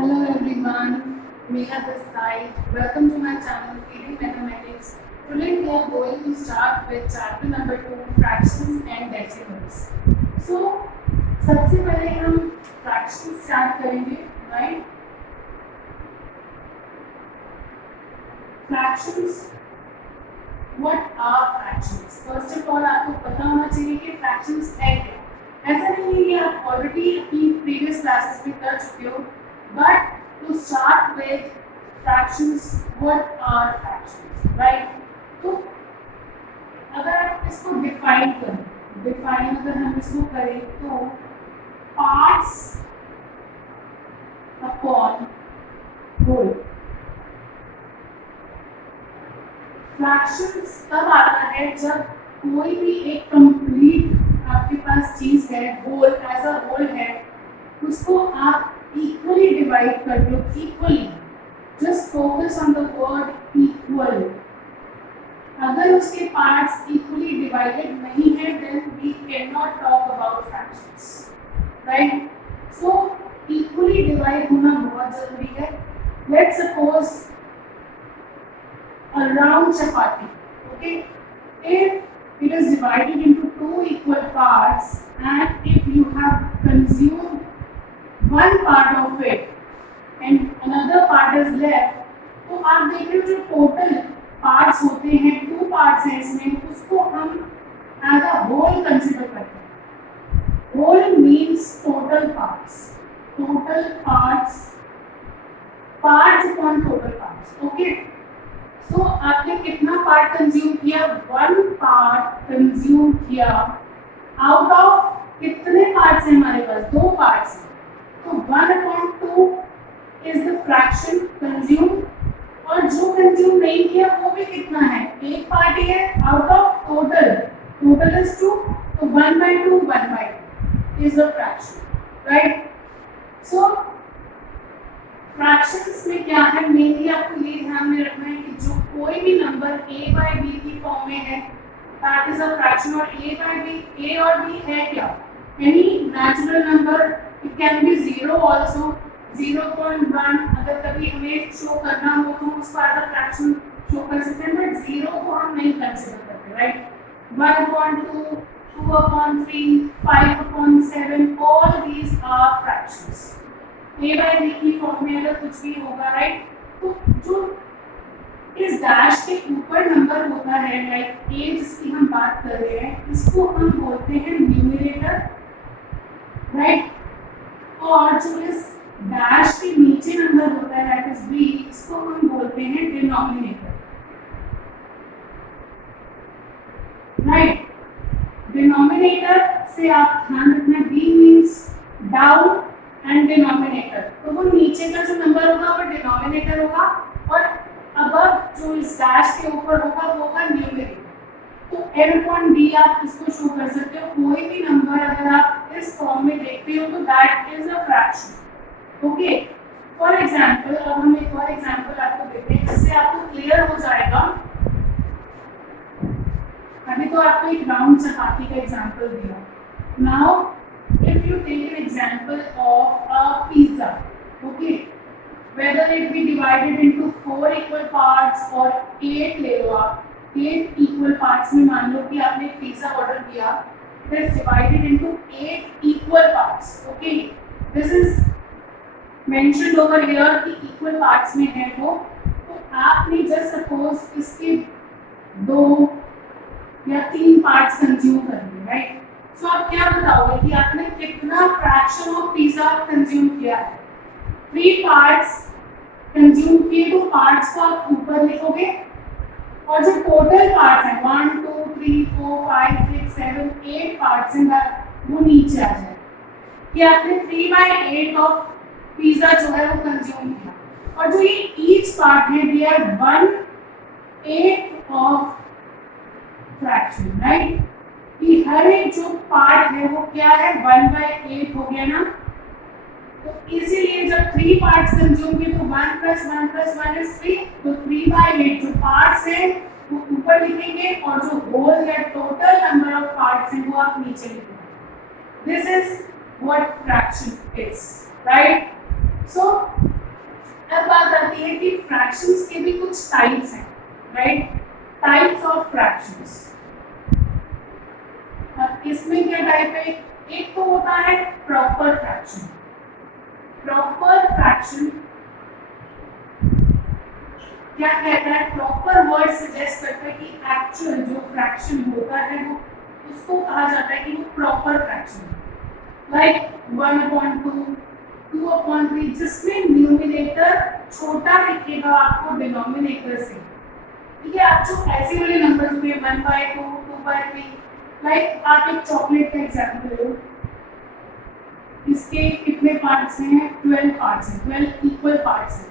Hello everyone, Neha this side. Welcome to my channel Feeding Mathematics. Today we are going to start with chapter number 2 fractions and decimals. So सबसे पहले हम fractions start करेंगे, right? Fractions. What are fractions? First of all आपको पता होना चाहिए कि fractions है क्या. ऐसा नहीं है कि आप ऑलरेडी अपनी प्रीवियस क्लासेस में कर चुके हो, but to start with fractions, what are fractions, right? तो अगर आप इसको डिफाइन अगर हम इसको करें तो पार्ट्स अपॉन होल. फ्रैक्शंस तब आता है जब कोई भी एक कंप्लीट आपके पास चीज है, होल एज अ होल है, उसको आप इक्वली डिवाइड कर दो. Equally, just focus on the word equal. अगर उसके पार्ट्स इक्वली डिवाइडेड नहीं है then we cannot talk about fractions, right? So equally divide होना बहुत जरूरी है. Let's suppose a round chapati, okay? If it is divided into two equal parts and if you have consumed one part of it and another part is left, तो आप देख रहे हो जो टोटल पार्ट्स होते हैं, टू पार्ट्स हैं इसमें, उसको हम एज अ होल कंसिडर करते हैं. Whole means total parts upon total parts, okay? तो आपने कितना पार्ट कंज्यूम किया? वन पार्ट कंज्यूम किया. आउट ऑफ कितने पार्ट्स हैं हमारे पास? दो पार्ट्स हैं, तो 1/2 इज द फ्रैक्शन कंज्यूम. और जो कंज्यूम नहीं किया वो भी कितना है? एक पार्ट ही है. आउट ऑफ टोटल इज 2, तो 1/2 is the fraction, right? So fractions में क्या है, मेनली आपको ये ध्यान में रखना है कि जो कोई भी नंबर a by b की फॉर्म में है दैट इज अ फ्रैक्शन. और a और b है क्या? Any natural number. It can be 0 also, 0.1. अगर कभी हमें शो करना हो तो उसको एज अ फ्रैक्शन शो कर सकते हैं, बट 0 को हम नहीं कंसीडर करते, right? 1/2, 2/3, 5/7, all these are fractions. a by b की फॉर्म में अगर कुछ भी होगा, राइट? तो जो इस डैश के ऊपर नंबर होता है, लाइक a जिसकी हम बात कर रहे हैं, इसको हम बोलते हैं न्यूमरेटर, राइट? और जो इस डैश के नीचे नंबर होता है दैट इज b, इसको हम बोलते हैं डिनोमिनेटर, राइट? डिनोमिनेटर से आप ध्यान रखना, b means down and denominator, तो वो नीचे का जो नंबर होगा वो डिनोमिनेटर होगा और अबव जो इस डैश के ऊपर होगा वो होगा न्यूमरेटर. तो l/d आप इसको शो कर सकते हो. कोई भी नंबर अगर आप इस फॉर्म में देखते हो तो that is a fraction, okay? For example, अब हम एक और एग्जांपल आपको देते हैं जिससे आपको क्लियर हो जाएगा. अभी तो आपको एक राउंड चपाती का एग्जांपल दिया. Now if you take an example of a pizza, okay, whether it be divided into 4 equal parts or 8, ले लो आप 8 equal parts में. मान लो कि आपने पिज्जा ऑर्डर किया, it is divided into 8 equal parts, okay? This is mentioned over here कि equal parts में है वो. तो आपने just suppose इसके 2 या 3 parts कंज्यूम कर लिए, राइट? तो आप क्या बताओगे कि आपने कितना फ्रैक्शन ऑफ पिज्जा कंज्यूम किया है? 3 पार्ट्स कंज्यूम किए, तो पार्ट्स को आप ऊपर लिखोगे और जो टोटल पार्ट्स हैं 1 2 3 4 5 6 7 8 पार्ट्स हैं वो नीचे आ जाए कि आपने 3/8 ऑफ पिज्जा जो है वो कंज्यूम किया. और जो ये ईच पार्ट है they are 1/8 of fraction, right? कि हर एक जो पार्ट है वो क्या है? 1/8 हो गया ना. तो इसीलिए जब 3 पार्ट्स कंज्यूम किए तो 1 + 1 + 1 is 3, तो 3/8 जो पार्ट्स हैं वो ऊपर लिखेंगे और जो होल या टोटल नंबर ऑफ पार्ट्स हैं वो आप नीचे लिखेंगे. This is what fraction is, right? So अब बात आती है कि फ्रैक्शंस के भी कुछ टाइप्स हैं, राइट? Types of fractions. अब इसमें क्या टाइप है? एक तो होता है प्रॉपर फ्रैक्शन। प्रॉपर फ्रैक्शन क्या कहता है? प्रॉपर वर्ड सजेस्ट करता है कि एक्चुअल जो फ्रैक्शन होता है वो उसको कहा जाता है कि वो प्रॉपर फ्रैक्शन, लाइक 1/2, 2/3, जिसमें न्यूमिनेटर छोटा दिखेगा आपको डिनोमिनेटर से। ठीक है, आप जो ऐसे वाले नंबर्स हुए 1/2, 2/3, लाइक आप एक चॉकलेट का एग्जाम्पल लो, इसके कितने पार्ट्स हैं? 12 पार्ट्स हैं, 12 इक्वल पार्ट्स हैं।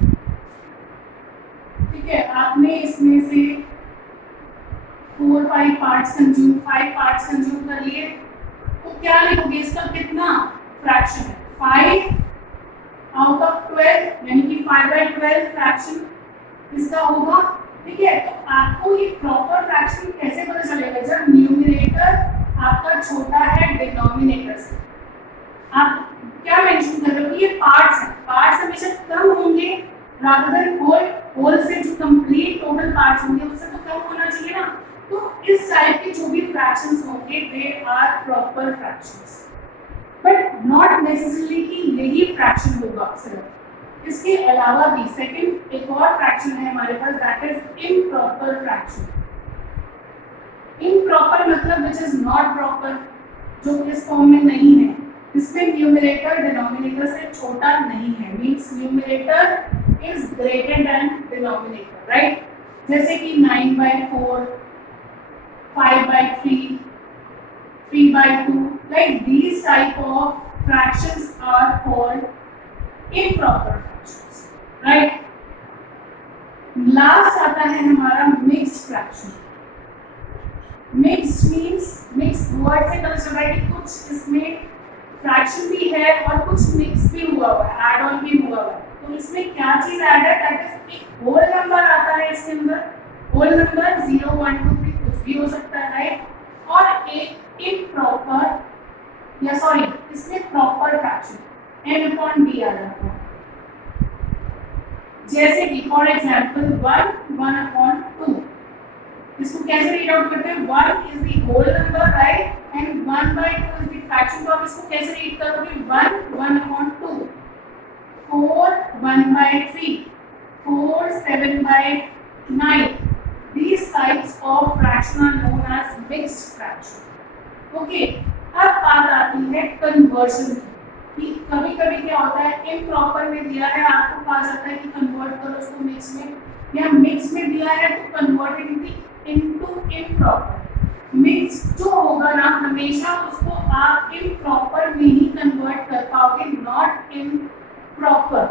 ठीक है, आपने इसमें से 5 पार्ट्स कंज्यूम कर लिए, तो क्या लिखोगे? इसका कितना फ्रैक्शन है? 5 आउट ऑफ 12, यानी कि 5/12 फ्रैक्शन इसका होगा। ठीक है, तो आपको ये प्रॉपर फ्रैक्शन कैसे पता चलेगा? जब न्यूमरेटर आपका छोटा है डिनोमिनेटर से। आप क्या मेंशन कर रहे हो कि ये पार्ट्स हैं, पार्ट्स हमेशा कम होंगे रादर देन होल से जो कंप्लीट टोटल पार्ट्स होंगे उससे तो कम होना चाहिए ना। तो इस टाइप के जो भी फ्रैक्शंस होंगे they are proper fractions, but not necessarily कि यही फ्रैक्शन होगा सिर्फ। इसके अलावा भी सेकंड एक और फ्रैक्शन है हमारे पास, that is improper fraction. Improper मतलब विच इज नॉट प्रॉपर, जो इस फॉर्म में नहीं है, इसमें न्यूमरेटर डिनोमिनेटर से छोटा नहीं है, means numerator is greater than denominator, right? जैसे कि 9/4, 5/3, 3/2, like these type of fractions are called improper fractions, right? Last आता है हमारा mixed fraction। mixed means mixed word से पता चल रहा है कि कुछ इसमें फ्रैक्शन भी है और कुछ मिक्स भी हुआ है, ऐड ऑन भी हुआ है। तो इसमें क्या चीज ऐड है? दैट इज एक होल नंबर आता है इसके अंदर, होल नंबर 0, 1, 2, 3 कुछ भी हो सकता है, राइट? और एक इम्प्रॉपर या सॉरी इसमें प्रॉपर फ्रैक्शन n/b आ जाता है। जैसे कि फॉर एग्जांपल 1/2, इसको कैसे रीड आउट करते हैं? 1 is the whole number, right? And 1/2 is the fraction. तो आप इसको कैसे रीड करोगे? 1/2, 4 1/3, 4 7/9. These types of fraction are known as mixed fraction. Okay, अब बात आती है कन्वर्जन की। कभी कभी क्या होता है, इम्प्रॉपर में दिया है, आपको कहा जाता है कि कन्वर्ट करो उसको मिक्स में, या मिक्स में दिया है तो कन्वर्ट इनटू इम्प्रॉपर। मिक्स जो होगा ना हमेशा उसको आप इम्प्रॉपर में ही कन्वर्ट कर पाओगे, नॉट इन प्रॉपर।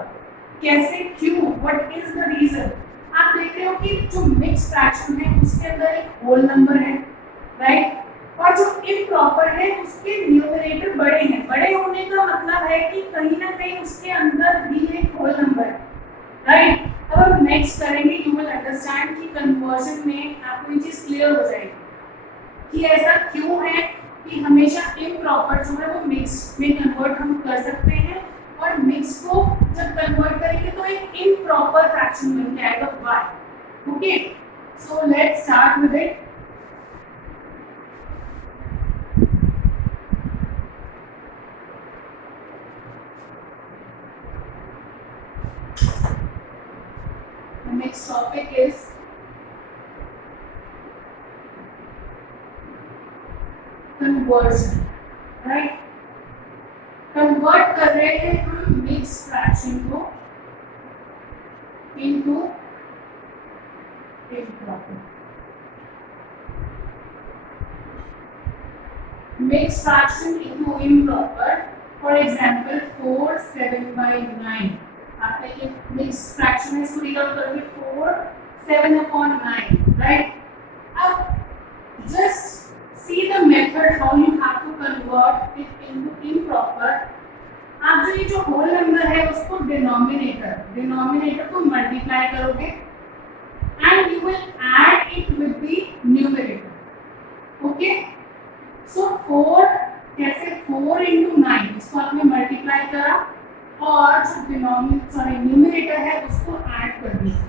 कैसे? क्यों? What is the reason? आप देख रहे हो कि जो मिक्स फ्रैक्शन है उसके अंदर एक होल नंबर है, राइट? और जो इम्प्रॉपर है उसके न्यूमरेटर बड़े हैं। बड़े होने का मतलब है कि कहीं ना कहीं उसके अंदर भी एक होल नंबर है, राइट? अब हम नेक्स्ट करेंगे, यू विल अंडरस्टैंड कि कन्वर्जन में आपको ये चीज क्लियर हो जाएगी कि ऐसा क्यों है कि हमेशा इम्प्रॉपर जो है वो मिक्स में कन्वर्ट हम कर सकते हैं, और मिक्स को जब कन्वर्ट करेंगे तो एक इम्प्रॉपर फ्रैक्शन बन के आएगा y। Okay, so let's start with it. The next topic is conversion, right? Convert कर रहे हैं हम मिक्स फ्रैक्शन को into improper. Mix fraction into improper, for example 4 7/9। आपने ये मिक्स फ्रैक्शन है, इसको रीड आउट करोगे 4 7/9, राइट? अब just see the method how you have to convert it into improper। आप जो ये जो होल नंबर है उसको डिनोमिनेटर को मल्टीप्लाई करोगे and you will add it with the numerator. Okay, so 4 कैसे? 4 into 9, इसको आपने मल्टीप्लाई करा और जो न्यूमरेटर है उसको ऐड कर दिया।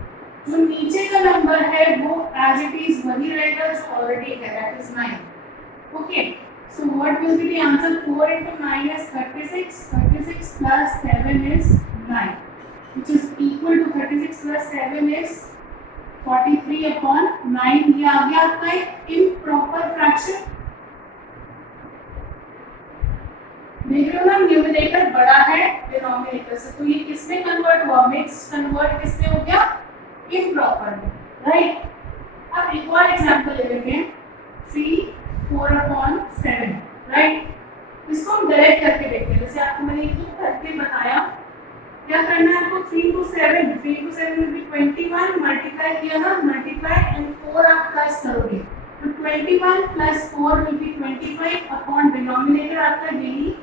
जो नीचे का नंबर है वो एज इट इज वही रहेगा जो ऑलरेडी है, that is 9. Okay, so what will be the answer? 4 into 9 is 36. 36 plus 7 is 9, which is equal to 36 plus 7 is 43 upon 9. ये आ गया आपका एक इम्प्रॉपर फ्रैक्शन। देख रहे हो ना, न्यूमरेटर बड़ा है डिनोमिनेटर से, तो ये किसमें कन्वर्ट हुआ? मिक्स्ड कन्वर्ट किसमें हो गया? इम्प्रॉपर में, राइट। अब एक और एग्जांपल ले लेते हैं, 3 4 upon 7, राइट। इसको हम डायरेक्ट करके देखते हैं, जैसे आपको मैंने ये करके बताया। क्या करना है आपको? 3 to 7 will be 21, मल्टीप्लाई किया ना, मल्टीप्लाई एंड 4 आप प्लस करोगे, तो 21 plus 4 will be 25 upon denominator आपका यही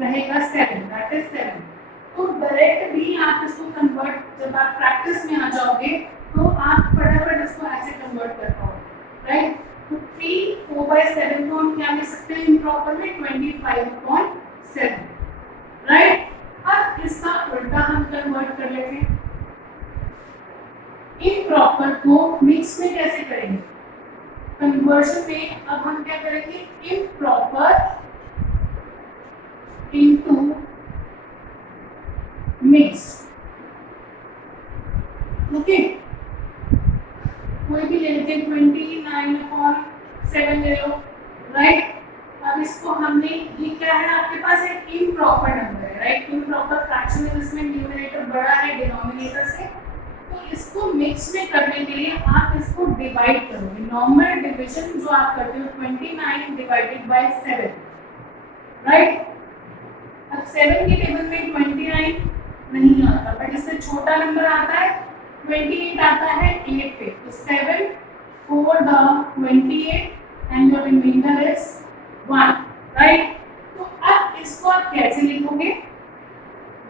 रहेगा 7, दैट इज 7। तो डायरेक्ट भी आप इसको कन्वर्ट, जब आप प्रैक्टिस में आ जाओगे तो आप फटाफट इसको ऐसे कन्वर्ट कर पाओगे, राइट। तो 3 4/7 को हम क्या लिख सकते हैं इम्प्रॉपर में? 25 upon 7, राइट। अब इसका उल्टा हम कन्वर्ट कर लेते हैं। इम्प्रॉपर को मिक्स में कैसे करेंगे? कन्वर्शन में अब हम क्या करेंगे? Improper into mix, okay. कोई भी ले लेते हैं, 29 upon 7 ले लो, राइट। अब इसको हमने, ये क्या है आपके पास? एक इम्प्रॉपर नंबर है, राइट। इम्प्रॉपर फ्रैक्शन है जिसमें न्यूमरेटर बड़ा है डिनोमिनेटर से, तो इसको मिक्स में करने के लिए आप इसको डिवाइड करोगे। नॉर्मल डिवीजन जो आप करते हो 29 डिवाइडेड बाय 7, राइट। अब 7 के टेबल में 29 नहीं आता, बट इससे छोटा नंबर आता है 28 आता है 8 पे, तो 7 4 the 28 and your remainder is 1, right. तो अब इसको आप कैसे लिखोगे?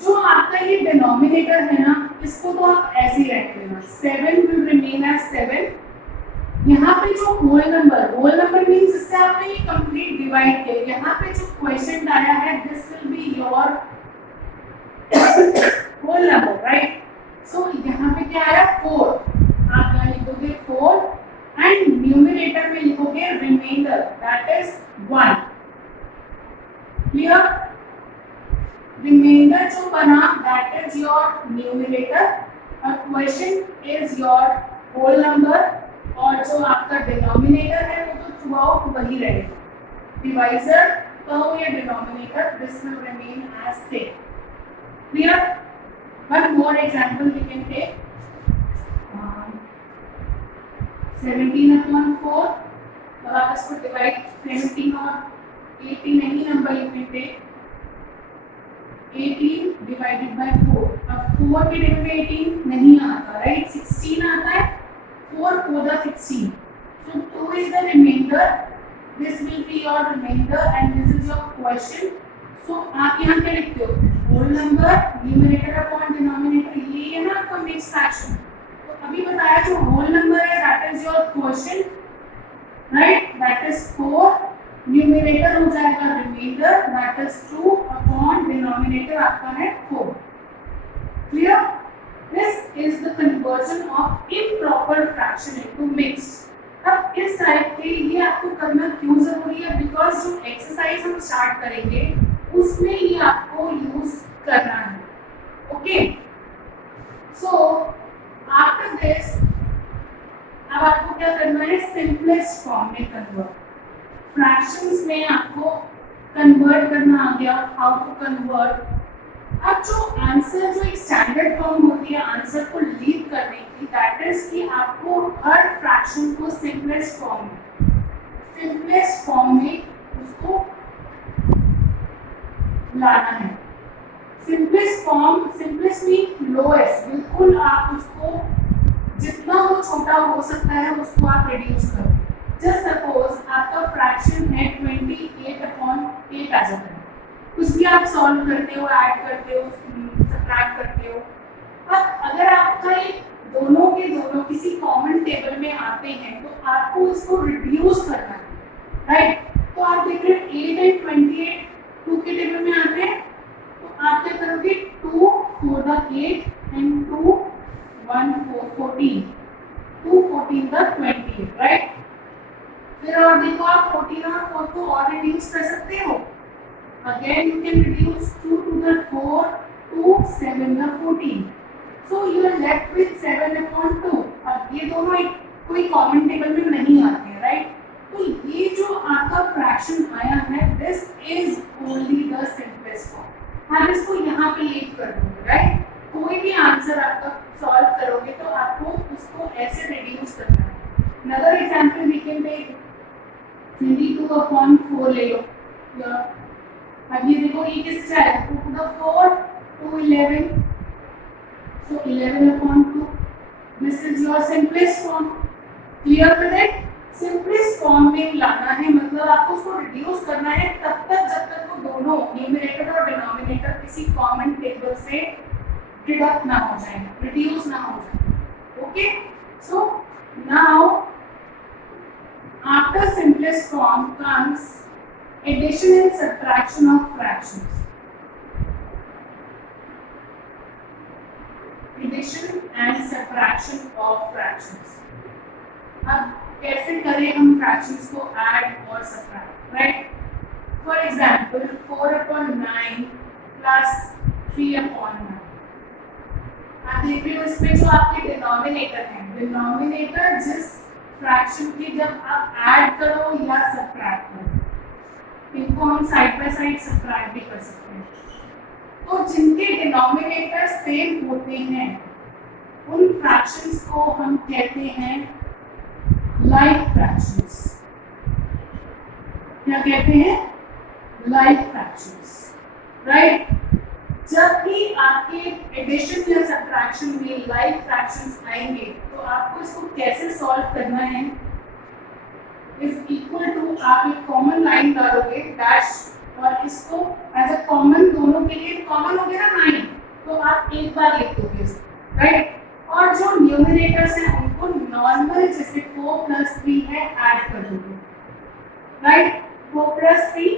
जो आपका ये डिनोमिनेटर है ना, इसको तो आप ऐसे ही रख लेना, 7 will remain as 7। यहाँ पे जो होल नंबर मीन्स इससे आपने ये कंप्लीट डिवाइड किया। यहाँ पे जो क्वेश्चन आया है, this will be your whole number, right. So यहाँ पे क्या आया? 4, आप यहाँ लिखोगे 4 एंड न्यूमरेटर में लिखोगे reminder, that is 1, clear. Reminder जो बना दैट इज योर न्यूमरेटर और question is your whole number, और जो आपका डिनोमिनेटर है वो तो थ्रू आउट वही रहेगा। डिवाइजर कहो या denominator, this will remain as same, clear. One more example we can take 17 upon 4, और आप इसको डिवाइड 17 और 18 any number you can take, 18 divided by 4। अब 4 के टेबल में 18 नहीं आता, राइट, 16 आता है, 4 4 the 16, so 2 is the remainder, this will be your remainder and this is your question। so आप यहाँ क्या लिखते हो? Whole number numerator upon denominator, ये है ना आपका मिक्स फ्रैक्शन। तो अभी बताया जो होल नंबर है that is your question, right, that is 4, numerator हो जाएगा reminder that is 2 upon denominator आपका है 4, clear. This is the conversion of improper fraction into mixed। अब इस टाइप के ये आपको करना क्यों जरूरी है? बिकॉज जो एक्सरसाइज हम स्टार्ट करेंगे उसमें ही आपको यूज करना है, ओके। सो आफ्टर दिस अब आपको क्या करना है? सिंपलेस्ट फॉर्म में कन्वर्ट। फ्रैक्शंस में आपको कन्वर्ट करना आ गया, हाउ टू कन्वर्ट। अब जो आंसर, जो एक स्टैंडर्ड फॉर्म होती है आंसर को लीव करने की, दैट इज कि आपको हर फ्रैक्शन को सिंपलेस्ट फॉर्म में उसको लाना है। Simplest form, simplest mean lowest, बिल्कुल आप उसको जितना वो छोटा हो सकता है उसको आप रिड्यूस करो। जस्ट सपोज आपका फ्रैक्शन है 28 upon 8 आ जाता है, कुछ भी आप सॉल्व करते हो, ऐड करते हो, सब्ट्रैक्ट करते हो। अब अगर आपका ये दोनों के दोनों किसी कॉमन टेबल में आते हैं तो आपको इसको रिड्यूस करना है, राइट। तो आप देख रहे हो 8 and 28 2 के टेबल में आते हैं, तो आप क्या करोगे 2 4 द 8 एंड 2 1 4 14 2 14 द 28 राइट। फिर और देखो आप 14 और 4 को और रिड्यूस कर सकते हो। Again you can reduce 2 to the 4 to 7 the 14, so you are left with 7 upon 2। अब ये दोनों एक कोई कॉमन टेबल में नहीं आते हैं राइट। तो ये जो आपका फ्रैक्शन आया है this is only the simplest form. हम इसको यहाँ पे लीव कर दूंगे राइट। कोई भी आंसर आपका सॉल्व करोगे तो आपको उसको ऐसे रिड्यूस करना है। Another example we can take 22 upon 4 ले लो। अब ये देखो ये किससे आएगा 2 to the 4 to 11, so 11 upon 2, this is your simplest form। clear with it? simplest form में लाना है मतलब आपको उसको रिड्यूस करना है तब तक जब तक वो दोनों न्यूमरेटर और डिनोमिनेटर किसी कॉमन टेबल से डिडक्ट ना हो जाए, रिड्यूस ना हो जाए। Okay, so now after simplest form comes addition and subtraction of fractions। addition and subtraction of fractions। अब कैसे करें हम फ्रैक्शंस को ऐड और subtract right. For example 4 upon 9 plus 3 upon 9। आप देख रहे हो इसमें जो आपके डिनोमिनेटर हैं, डिनोमिनेटर जिस फ्रैक्शन के जब आप ऐड करो या सब्ट्रैक्ट करो इनको हम साइड बाय साइड सब्ट्रैक्ट भी कर सकते हैं। तो जिनके डिनोमिनेटर सेम होते हैं उन फ्रैक्शंस को हम कहते हैं लाइक फ्रैक्शंस। क्या कहते हैं? Like fractions right. जब भी आपके एडिशन या सब्ट्रैक्शन में लाइक फ्रैक्शंस आएंगे तो आपको इसको कैसे सॉल्व करना है, इज इक्वल टू आप एक कॉमन लाइन डालोगे डैश और इसको एज अ कॉमन दोनों के लिए कॉमन हो गया ना 9 तो आप एक बार लिख दोगे राइट। और जो न्यूमरेटर्स हैं उनको नॉर्मल जैसे 4 + 3 है ऐड कर दोगे right. 4 + 3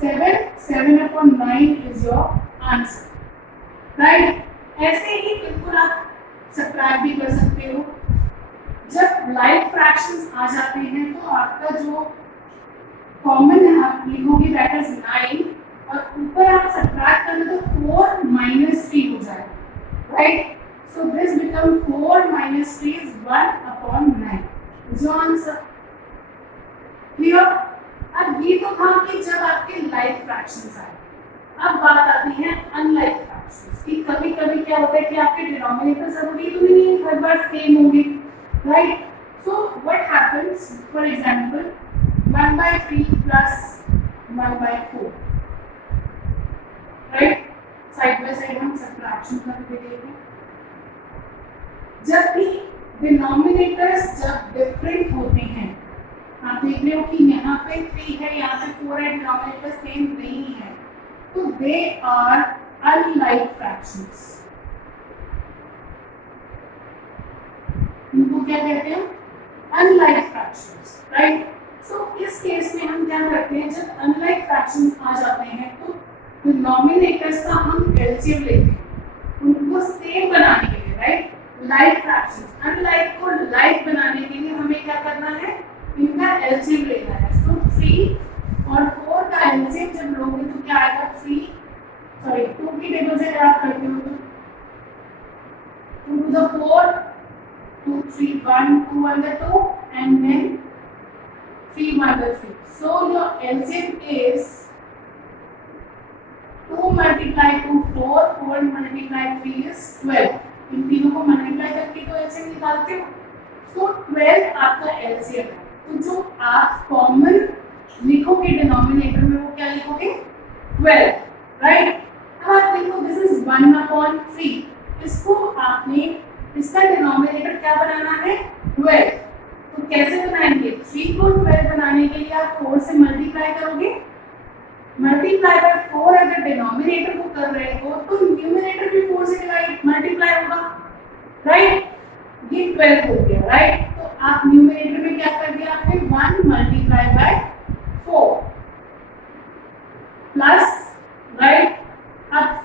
7, 7 upon 9 is your answer right. ऐसे ही बिल्कुल आप सब्ट्रैक्ट भी कर सकते हो। जब लाइक फ्रैक्शंस आ जाते हैं तो आपका जो कॉमन है आप लिखोगे दैट इज 9 और ऊपर आप सब्ट्रैक्ट करें तो 4 - 3 हो जाएगा right. So this become 4 - 3 is 1 upon 9 is your answer। clear? अब ये तो था कि जब आपके लाइक फ्रैक्शंस आए। अब बात आती है अनलाइक फ्रैक्शंस की। कभी कभी क्या होता है कि आपके डिनोमिनेटर जरूरी तो नहीं हर बार सेम होंगे right. So what happens for example 1/3 + 1/4 right. Side by side हम सब्ट्रैक्शन करके देखेंगे। जब भी डिनोमिनेटर्स जब डिफरेंट होते हैं आप देख रहे हो कि यहाँ पे 3 है यहाँ पे 4 है, डिनोमिनेटर सेम नहीं है तो दे आर अनलाइक फ्रैक्शंस। इनको क्या कहते हैं? Unlike fractions right. सो इस केस में हम क्या करते हैं जब अनलाइक फ्रैक्शंस आ जाते हैं तो डिनोमिनेटर्स का हम एलसीएम लेते हैं उनको सेम बनाने के लिए राइट। लाइक फ्रैक्शंस अनलाइक को लाइक बनाने के लिए हमें क्या करना है इनका एलसीएम लेना है। तो 3 और 4 का एलसीएम जब लोगे तो क्या आएगा 2 की टेबल से अगर आप करते हो तो 2 to the 4 2 3 1 2 1 the 2 and then 3 1 the 3। so your LCM is 2 × 2 4 4 × 3 is 12। इन तीनों को मल्टीप्लाई करके तो एलसीएम निकालते हो। सो 12 आपका एलसीएम है। तो जो आप कॉमन लिखोगे डिनोमिनेटर में वो क्या लिखोगे 12 राइट। अब आप देखो दिस इज 1/3 इसको आपने इसका डिनोमिनेटर क्या बनाना है 12। तो कैसे बनाएंगे 3 को 12 बनाने के लिए आप 4 से मल्टीप्लाई करोगे। मल्टीप्लाई बाय 4 अगर डिनोमिनेटर को कर रहे हो तो न्यूमरेटर भी 4 से मल्टीप्लाई होगा राइट। ये 12 हो गया राइट। तो आप न्यूमरेटर में क्या कर दिया आपने 1 × 4 प्लस राइट। अब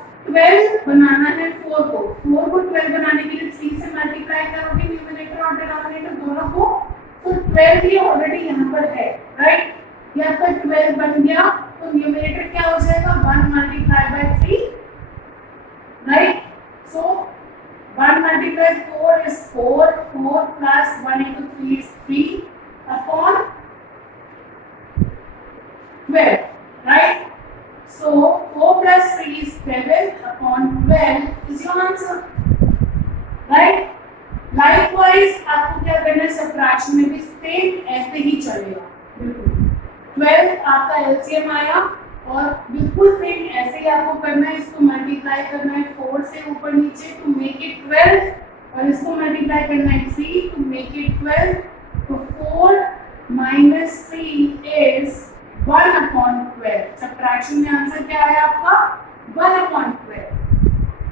12 ये ऑलरेडी यहाँ पर है, राइट? ये आपका 12 बन गया, तो न्यूमरेटर क्या हो जाएगा 1 multiply by 3, right? So 1 multiplied 4 is 4, 4 plus 1 into 3 is 3 upon 12, right? So 4 plus 3 is 7 upon 12 is your answer, right? Likewise आपको क्या करना है, सब्ट्रैक्शन में भी सेम ऐसे ही चलेगा, बिल्कुल 12 आपका एलसीएम आया और बिल्कुल सेम ऐसे ही आपको करना है, इसको मल्टीप्लाई करना है 4 से ऊपर नीचे टू मेक इट 12 और इसको मल्टीप्लाई करना है 3 टू मेक इट 12, तो 4 minus 3 is 1 upon 12. सब्ट्रैक्शन में आंसर क्या आया आपका 1 upon 12.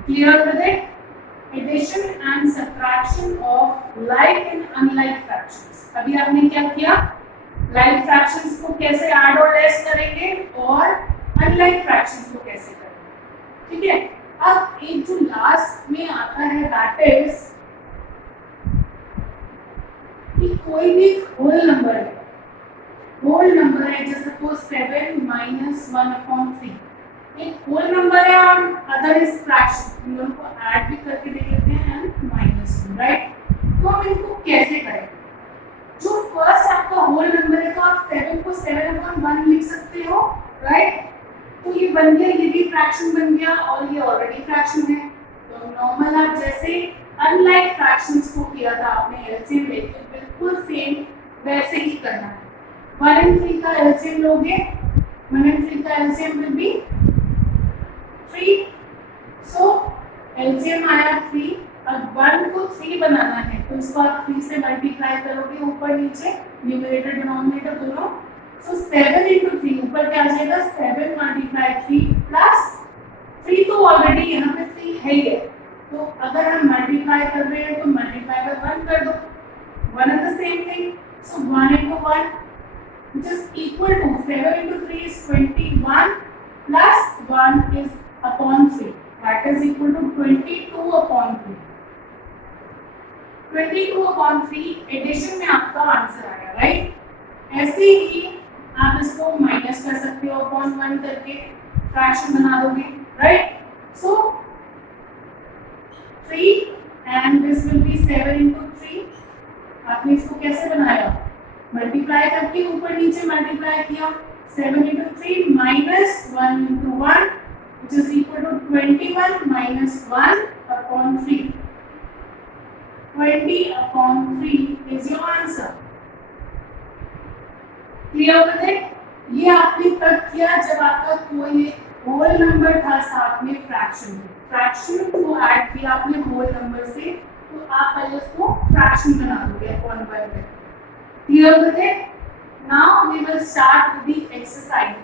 Clear with it? Addition and subtraction of like and unlike fractions. अभी आपने क्या किया, लाइक फ्रैक्शंस को कैसे ऐड और लेस करेंगे और अनलाइक फ्रैक्शंस को कैसे करेंगे, ठीक है? अब एक जो लास्ट में आता है दैट इज कि कोई भी होल नंबर है, होल नंबर है जैसे सपोज 7 minus 1 upon 3, एक होल नंबर है और अदर इज फ्रैक्शन, इन दोनों को ऐड भी करके देख लेते हैं एंड माइनस, राइट? तो हम इनको कैसे करेंगे? जो फर्स्ट आपका होल नंबर है तो आप 7 को 7/1 लिख सकते हो, राइट? तो ये बन गया, ये भी फ्रैक्शन बन गया और ये ऑलरेडी फ्रैक्शन है, तो नॉर्मल आप जैसे अनलाइक फ्रैक्शंस को किया था आपने एलसीएम लेके बिल्कुल सेम वैसे ही करना है। 1 and 3 का एलसीएम लोगे, 1 and 3 का LCM will be 3, so LCM आया 3। अब 1 को 3 बनाना है तो इसको आप 3 से मल्टीप्लाई करोगे ऊपर नीचे, न्यूमरेटर डिनोमिनेटर दोनों, सो 7 into 3 ऊपर क्या आ जाएगा 7 multiply 3 प्लस 3 तो ऑलरेडी यहाँ पे 3 है ही है, तो अगर हम मल्टीप्लाई कर रहे हैं तो मल्टीप्लाई बाय 1 कर दो, 1 is the same thing, so 1 into 1 which is equal to 7 into 3 is 21 plus 1 is upon 3, that is equal to 22 upon 3. 22 upon 3 addition में आपका आंसर आया, राइट? ऐसे ही आप इसको माइनस कर सकते हो अपॉन 1 करके फ्रैक्शन बना दोगे, right? So 3 and this will B 7 into 3, आपने इसको कैसे बनाया, मल्टीप्लाई करके ऊपर नीचे मल्टीप्लाई किया, 7 into 3 minus 1 into 1 which is equal to 21 minus 1 upon 3. 20 upon 3 is your answer. Clear with it? ये आपने तब किया जब आपका कोई होल नंबर था साथ में फ्रैक्शन, फ्रैक्शन को ऐड किया आपने होल नंबर से, तो आप पहले उसको फ्रैक्शन बना दोगे अपॉन 1 में। Clear with it? Now we will start with the exercise.